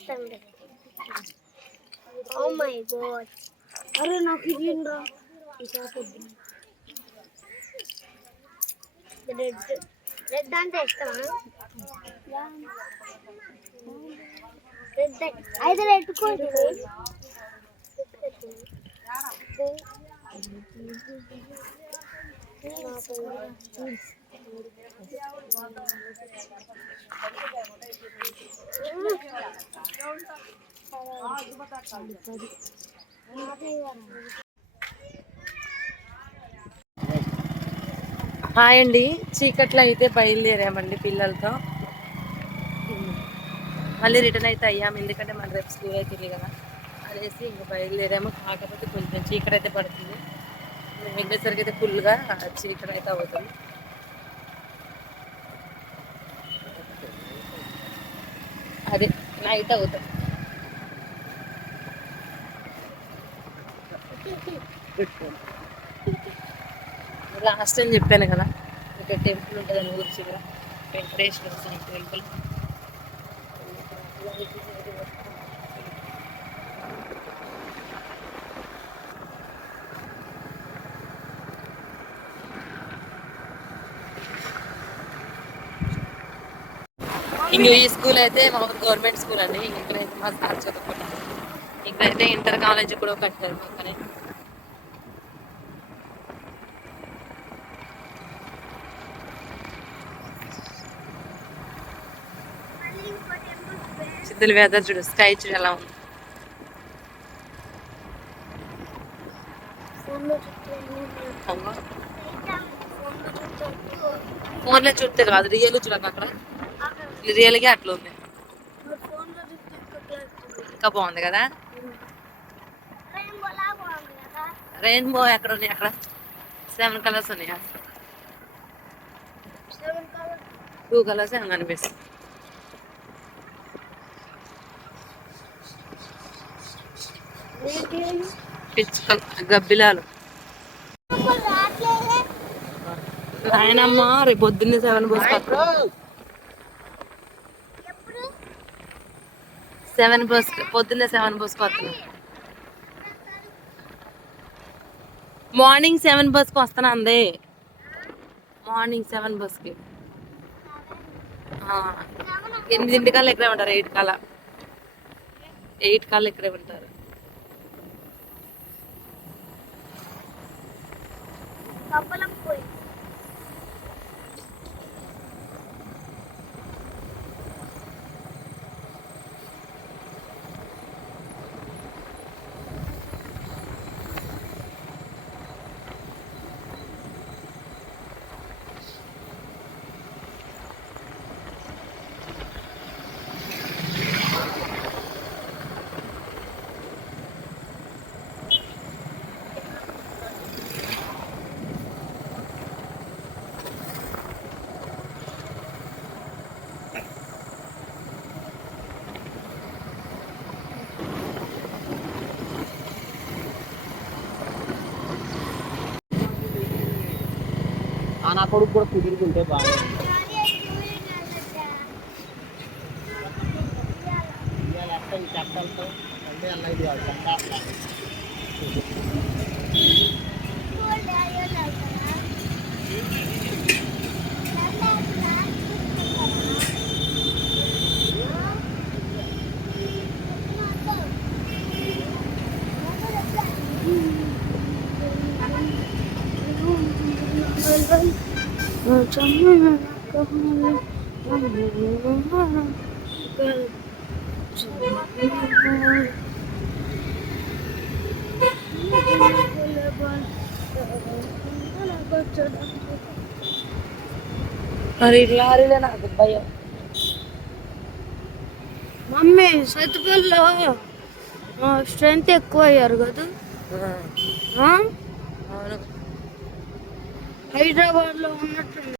చేస్తాను oh my God అరే నాకు ఇది రా రెడ్ రెడ్ అంటే ఇష్టమా రెడ్ అయితే రెడ్ కోటి హాయ్ అండి. చీకట్లో అయితే బయలుదేరామండి పిల్లలతో. మళ్ళీ రిటర్న్ అయితే అయ్యాము ఎందుకంటే మన రేపు స్కూల్ అయితే ఉంది కదా. అనేసి ఇంకా బయలుదేరాము. కాకపోతే కొంచెం చీకటి అయితే పడుతుంది. వెళ్ళేసరికి అయితే ఫుల్గా చీకటి అయితే అవుతుంది. అదే నైట్ అవుతుంది లాస్ట్ టైం చెప్పాను కదా. ఇక్కడ టెంపుల్ ఉంటుందని ఊరి చివర. వెంకటేశ్వర స్వామి టెంపుల్ ఇంక ఈ స్కూల్ అయితే మా గవర్నమెంట్ స్కూల్ అండి. ఇక్కడైతే మా సార్ చదువుకున్నాను ఇక్కడైతే ఇంటర్ కాలేజ్ కూడా కట్టారు పక్కనే చిత్తుల వేదర్ చూడు స్కై చూడు ఎలా ఉంది. ఫోన్లో చూడతారు ఫోన్లో చూస్తే కాదు రియల్ చూడక అక్కడ. రియల్గా అట్లా ఉంది. ఇంకా బాగుంది కదా? రెయిన్బో ఎక్కడ ఉన్నాయి? అక్కడ? సెవెన్ కలర్స్ ఉన్నాయా? సెవెన్ కలర్ టూ కలర్స్ ఏమో కనిపిస్తుంది. పిచ్చుకలు గబ్బిలాలు. ఆయనమ్మ రేపు పొద్దున్నే సెవెన్ బస్కి వస్తాను ఎప్పుడు సెవెన్ బస్ పొద్దున్నే సెవెన్ బస్కి వస్తున్నాను మార్నింగ్ సెవెన్ బస్కి వస్తాను అందే. మార్నింగ్ సెవెన్ బస్కి ఎనిమిదింటికల్లా ఇక్కడే ఉంటారు ఎయిట్ కల్లా. ఎయిట్ కల్లా ఇక్కడే ఉంటారు. కప్పలం నా కొడుకు కూడా కుదురుకుంటే బాగా ఇవాళ అంటే అన్నది కాదు చెక్క మరి లారీలే నాకు భయం మమ్మీ సత్తుపల్లిలో స్ట్రెంత్ ఎక్కువ అయ్యారు కదా ఆ, ఆ? అవును హైదరాబాద్లో ఉన్నట్టు